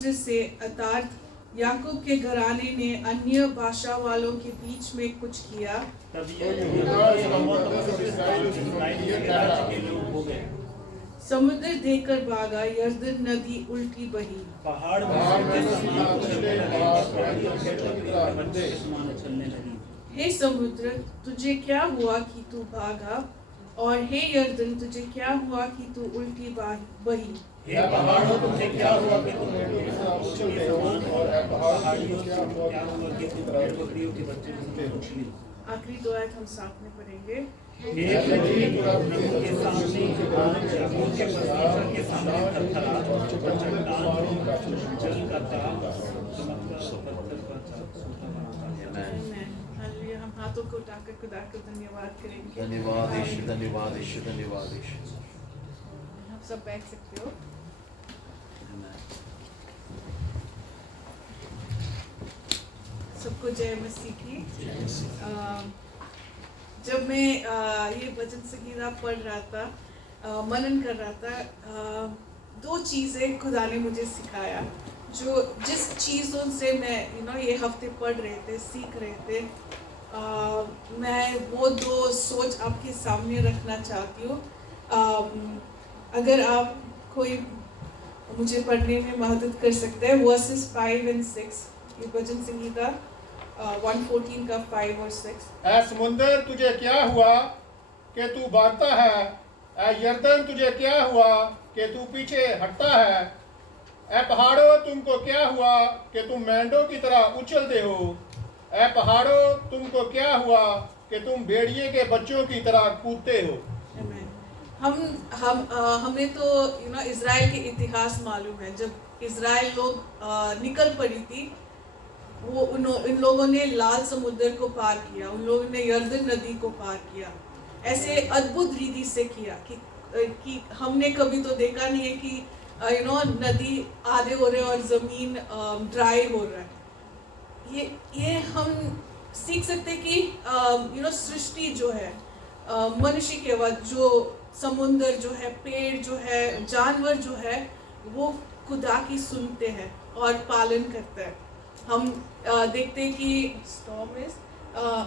से अर्थात याकूब के घराने ने अन्य भाषा वालों के बीच में कुछ किया, समुद्र देखकर भागा, यरदन नदी उल्टी बही। पहाड़ हे समुद्र, तुझे क्या हुआ कि तू भागा, और हे यरदन, तुझे क्या हुआ कि तू उल्टी बही। हे पहाड़ों, तुझे क्या हुआ कि तुम पहाड़ियों क्या हुआ कि तुम भेड़-बकरियों के बच्चे में उछली। आखिरी दो आयत हम साथ में पढ़ेंगे। हे पृथ्वी प्रभु के सामने जगहों के परमेश्वर के सामने थरथरा, चट्टान जल का ताप, चमकता पत्थर का हालेलुया। हम हाथों को उठाकर खुदा को धन्यवाद करेंगे। धन्यवाद यीशु, धन्यवाद यीशु, धन्यवाद यीशु। आप सब बैठ सकते हो। सबको जय मसीह की। जब मैं ये भजन संगीता पढ़ रहा था, मनन कर रहा था, दो चीज़ें खुदा ने मुझे सिखाया, जो जिस चीज़ों से मैं ये हफ्ते पढ़ रहे थे, सीख रहे थे, मैं वो दो सोच आपके सामने रखना चाहती हूँ। अगर आप कोई मुझे पढ़ने में मदद कर सकते हैं, वर्सेस 5 और 6, ये भजन संगीता 114 का 5 और 6। ऐ समुंदर, तुझे क्या हुआ कि तू भागता है? ऐ यरदन, तुझे क्या हुआ कि तू पीछे हटता है? ऐ पहाड़ों, तुमको क्या हुआ कि तुम मेंढों की तरह उछलते हो? ऐ पहाड़ों, तुमको क्या हुआ कि तुम भेड़िए के बच्चों की तरह कूदते हो? हमें तो इज़राइल के इतिहास मालूम है। जब इज़राइल लोग निकल पड़ी थी, वो इन लोगों ने लाल समुद्र को पार किया, उन लोगों ने यरदन नदी को पार किया। ऐसे अद्भुत रीति से किया कि हमने कभी तो देखा नहीं है कि नदी आधे हो रहे और ज़मीन ड्राई हो रहा है। ये हम सीख सकते कि सृष्टि जो है, मनुष्य के बाद जो समुद्र जो है, पेड़ जो है, जानवर जो है, वो खुदा की सुनते हैं और पालन करते हैं। हम देखते हैं कि स्टॉर्म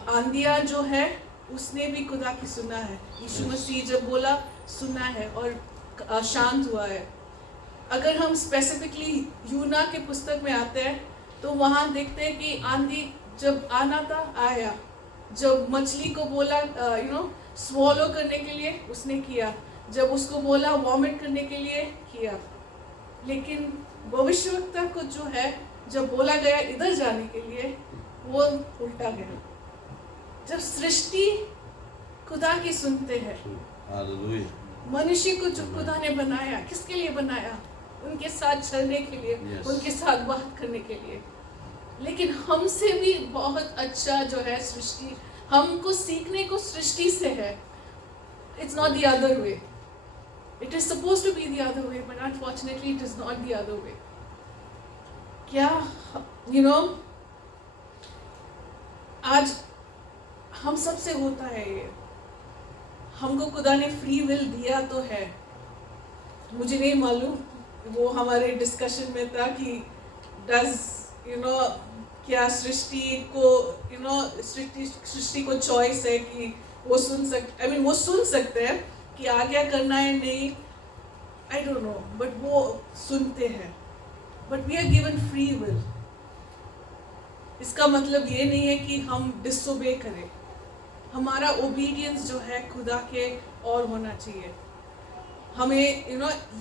आंधिया जो है, उसने भी खुदा की सुना है। यीशु मसीह जब बोला, सुना है और शांत हुआ है। अगर हम स्पेसिफिकली यूना के पुस्तक में आते हैं, तो वहाँ देखते हैं कि आंधी जब आना था, आया। जब मछली को बोला स्वॉलो करने के लिए, उसने किया। जब उसको बोला वॉमिट करने के लिए, किया। लेकिन भविष्यवक्ता को जो है, जब बोला गया इधर जाने के लिए, वो उल्टा गया। जब सृष्टि खुदा की सुनते हैं, मनुष्य को जो खुदा ने बनाया, किसके लिए बनाया? उनके साथ चलने के लिए, उनके साथ बात करने के लिए। लेकिन हमसे भी बहुत अच्छा जो है सृष्टि, हमको सीखने को सृष्टि से है। It's not the other way. It is supposed to be the other way, but unfortunately it is not the other way. क्या आज हम सबसे होता है ये। हमको खुदा ने फ्री विल दिया तो है। मुझे नहीं मालूम, वो हमारे डिस्कशन में था कि क्या सृष्टि को चॉइस है कि वो सुन सकते हैं कि आज्ञा करना है, नहीं, आई डोंट नो, बट वो सुनते हैं। But we are given free will. इसका मतलब ये नहीं है कि हम डिसोबे करें। हमारा ओबीडियंस जो है खुदा के और होना चाहिए। हमें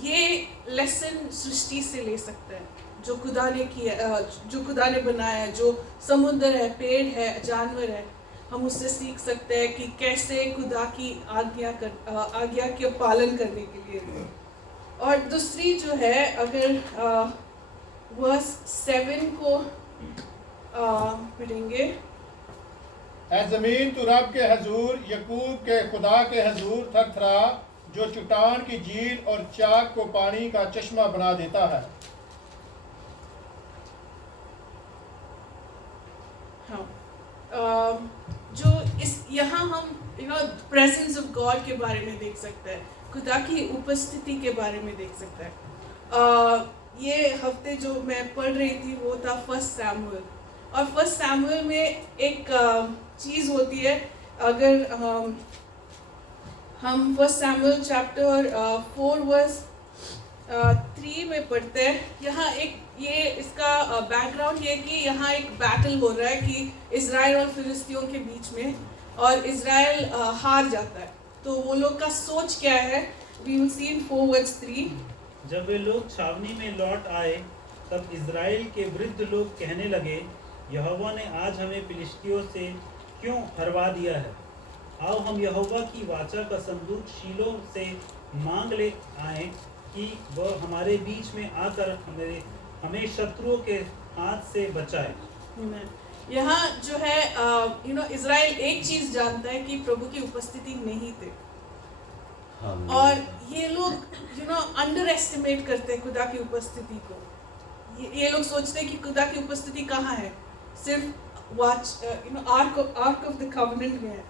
ये लेसन सृष्टि से ले सकते हैं, जो खुदा ने किया, जो खुदा ने बनाया, जो समुद्र है, पेड़ है, जानवर है। हम उससे सीख सकते हैं कि कैसे खुदा की आज्ञा के पालन करने के लिए। और दूसरी जो है, अगर वर्स 7 को पढ़ेंगे। ऐ ज़मीन, तू रब के हजूर, यकूब के खुदा के हजूर थरथरा, जो चट्टान की झील और चाक को पानी का चश्मा बना देता है। हाँ, जो यहाँ हम प्रेजेंस ऑफ गॉड के बारे में देख सकते हैं, खुदा की उपस्थिति के बारे में देख सकते हैं। ये हफ्ते जो मैं पढ़ रही थी वो था फर्स्ट सैमुअल, और फर्स्ट सैमुअल में एक चीज़ होती है। अगर हम फर्स्ट सैमुअल चैप्टर 4 वर्स 3 में पढ़ते हैं, यहाँ एक ये इसका बैकग्राउंड ये कि यहाँ एक बैटल हो रहा है कि इज़राइल और फिलिस्तियों के बीच में, और इज़राइल हार जाता है। तो वो लोग का सोच क्या है, we will see in 4 verse 3। जब वे लोग छावनी में लौट आए तब इज़राइल के वृद्ध लोग कहने लगे, यहोवा ने आज हमें फिलिस्तियों से क्यों हरवा दिया है। आओ हम यहोवा की वाचा का संदूक शीलो से मांग ले आए कि वह हमारे बीच में आकर हमें शत्रुओं के हाथ से बचाए। यहाँ जो है इज़राइल एक चीज़ जानता है कि प्रभु की उपस्थिति नहीं थे, और ये लोग अंडर एस्टिमेट करते हैं खुदा की उपस्थिति को। ये लोग सोचते हैं कि खुदा की उपस्थिति कहाँ है, सिर्फ आर्क ऑफ द कवनेंट में है,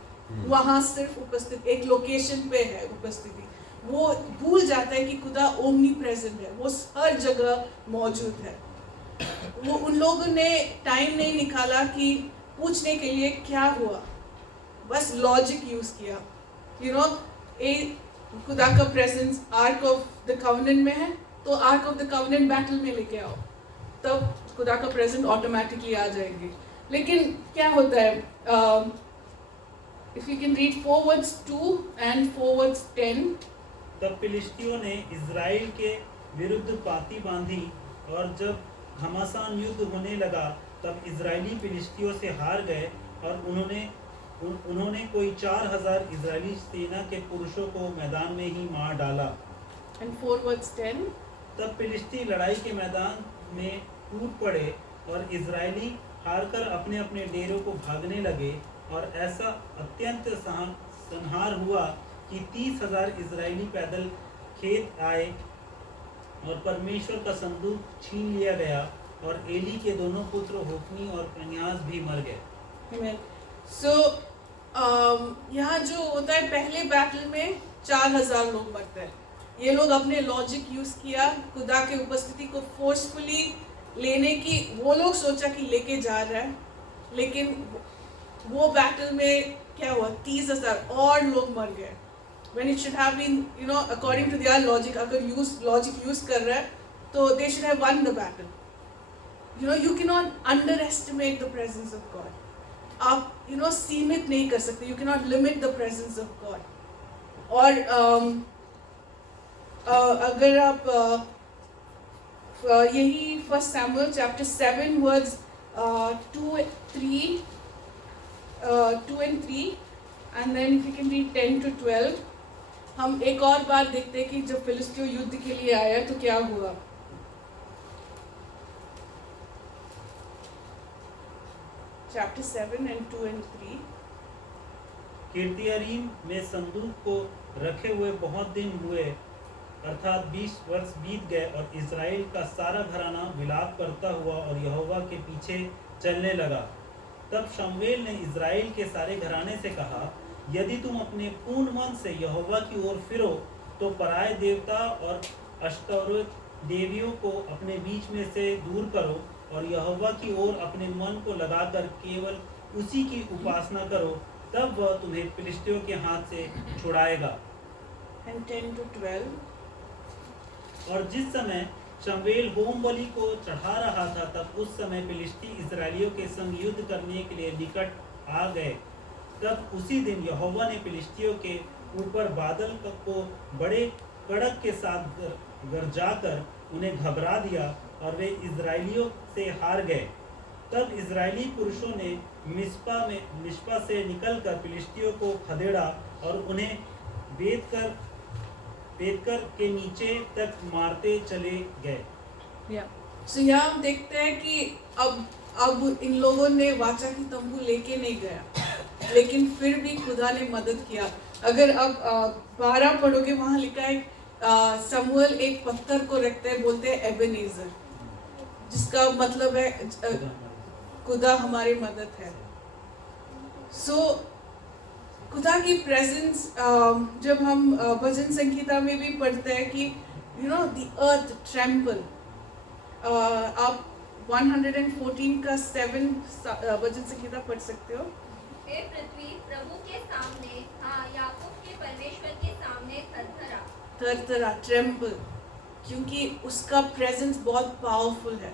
वहाँ सिर्फ उपस्थित एक लोकेशन पे है उपस्थिति। वो भूल जाता है कि खुदा ओमनी प्रेजेंट है, वो हर जगह मौजूद है। वो उन लोगों ने टाइम नहीं निकाला कि पूछने के लिए क्या हुआ, बस लॉजिक यूज किया। खुदा का presence arc of the covenant में है, तो arc of the covenant battle में लेके आओ, तब खुदा का प्रेजेंस ऑटोमेटिकली आ जाएंगे। लेकिन क्या होता है, if you can read 4 verse 2 and 4 verse 10। तब फिलिस्तियों ने इज़राइल के विरुद्ध पाती बांधी, और जब घमासान युद्ध होने लगा तब इज़राइली फिलिस्तियों से हार गए, और उन्होंने कोई 4000 इज़राइली सेना के पुरुषों को मैदान में ही मार डाला। And 4 verse 10। तब फिलिस्ती लड़ाई के मैदान में कूद पड़े, और इज़राइली हारकर अपने अपने डेरों को भागने लगे, और ऐसा अत्यंत संहार हुआ कि 30,000 इज़राइली पैदल खेत आए, और परमेश्वर का संदूक छीन लिया गया, और एली के दोनों पुत्र होप्नी और फिनेहास भी मर गए। सो यहाँ जो होता है, पहले बैटल में 4000 लोग मरते हैं। ये लोग अपने लॉजिक यूज किया, खुदा की उपस्थिति को फोर्सफुली लेने की वो लोग सोचा कि लेके जा रहा है, लेकिन वो बैटल में क्या हुआ, 30,000 और लोग मर गए। When it should have been, according to their logic, अगर लॉजिक यूज कर रहा है तो they should have won the battle. You cannot underestimate the presence of God. आप सीमित नहीं कर सकते, you cannot limit the presence of God. और अगर आप यही first Samuel chapter 7 words 2 and 3 and then if you can read 10 to 12, हम एक और बार देखते हैं कि जब फिलिस्तियों युद्ध के लिए आया तो क्या हुआ। Chapter 7 and 2 and 3। किर्तियरीम में संदूक को रखे हुए बहुत दिन हुए, अर्थात 20 वर्ष बीत गए, और इज़राइल का सारा घराना विलाप करता हुआ और यहोवा के पीछे चलने लगा। तब शमूएल ने इज़राइल के सारे घराने से कहा, यदि तुम अपने पूर्ण मन से यहोवा की ओर फिरो तो पराये देवता और अश्तोरेत देवियों को अपने बीच में से दूर करो, और यहोवा की ओर अपने मन को लगाकर केवल उसी की उपासना करो, तब वह तुम्हें फिलिस्तियों के हाथ से छुड़ाएगा। And 10 to 12। और जिस समय शमूएल होम बलि को चढ़ा रहा था, तब उस समय फिलिस्ती इज़राइलियों के संग युद्ध करने के लिए निकट आ गए। तब उसी दिन यहोवा ने फिलिस्तियों के ऊपर बादल को बड़े कड़क के साथ गरजाकर उन्हें घबरा दिया, और वे इज़राइलियों से हार गए। तब इज़राइली पुरुषों ने मिस्पा से निकलकर फिलिस्तियों को खदेड़ा, और उन्हें बेतकर के नीचे तक मारते चले गए। सो यहाँ हम देखते हैं कि अब इन लोगों ने वाचा की तंबू लेके नहीं गया, लेकिन फिर भी खुदा ने मदद किया। अगर अब 12 पढ़ोगे, वहाँ लिखा है समूएल एक पत्थर को रखते हैं, बोलते हैं एबेनेजर, जिसका मतलब है खुदा हमारी मदद है। सो खुदा की प्रेजेंस, जब हम भजन संगीता में भी पढ़ते हैं कि द अर्थ ट्रेम्बल, आप 114 का 7 वचन संहिता पढ़ सकते हो। हे पृथ्वी प्रभु के सामने, हाँ याकूब के परमेश्वर के सामने थरथरा। थरथरा, ट्रेम्बल, क्योंकि उसका प्रेजेंस बहुत पावरफुल है।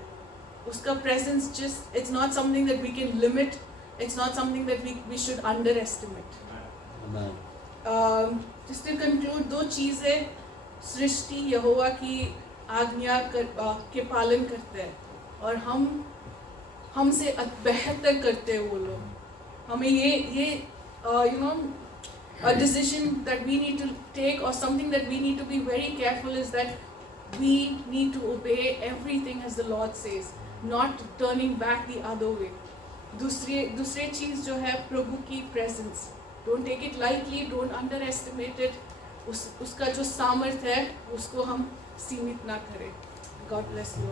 उसका presence just, it's not something that we can limit, it's not something that we should underestimate. Just to conclude, 2 चीज़ें सृष्टि यहोवा की आज्ञा के पालन करते हैं, और हमसे बेहतर करते हैं वो लोग। हमें ये you know, a decision that we need to take, or something that we need to be very careful, is that we need to obey everything as the Lord says, not turning back the other way. दूसरे चीज़ जो है प्रभु की presence, don't take it lightly, don't underestimate it. उसका जो सामर्थ्य है उसको हम सीमित ना करें। God bless you.